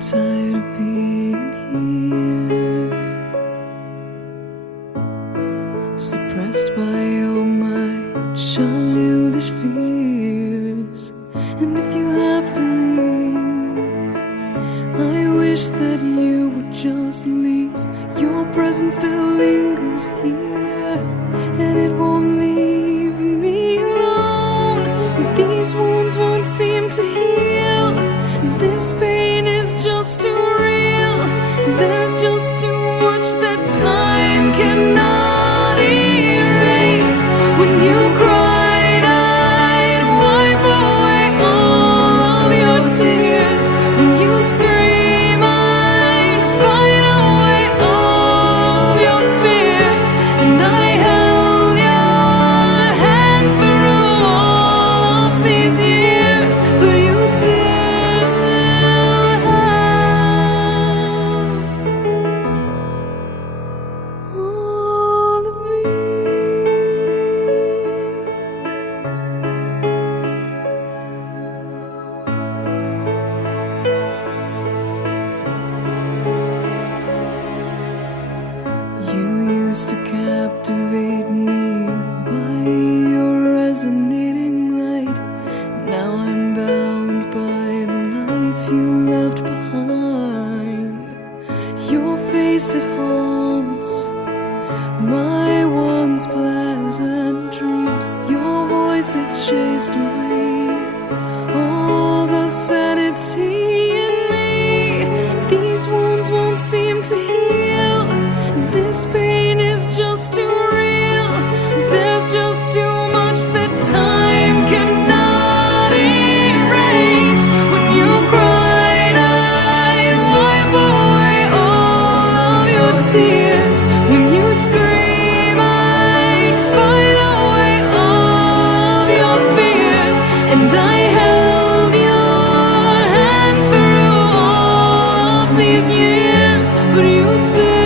tired of being here, suppressed by all my childish fears. And if you have to leave, I wish that you would just leave. Your presence still lingers here, and it won't leave me alone. These wounds won't seem to heal. This pain is just too real. There's just too much that time cannot erase. When you cried, I'd wipe away all of your tears. When you'd scream, I'd fight away all of your fears. And I held your hand through all of these years, but you still all of me. You used to captivate me by your resonating light. Now I'm bound by the life you left behind. Your face, it haunts my once pleasant dreams. Your voice, it chased away all the sanity in me. These wounds won't seem to heal. This pain is just too real. There's just too much that time cannot erase. When you cried, I'd wipe away all of your tears. When you scream, I'd fight away all of your fears. And I held your hand through all of these years, but you still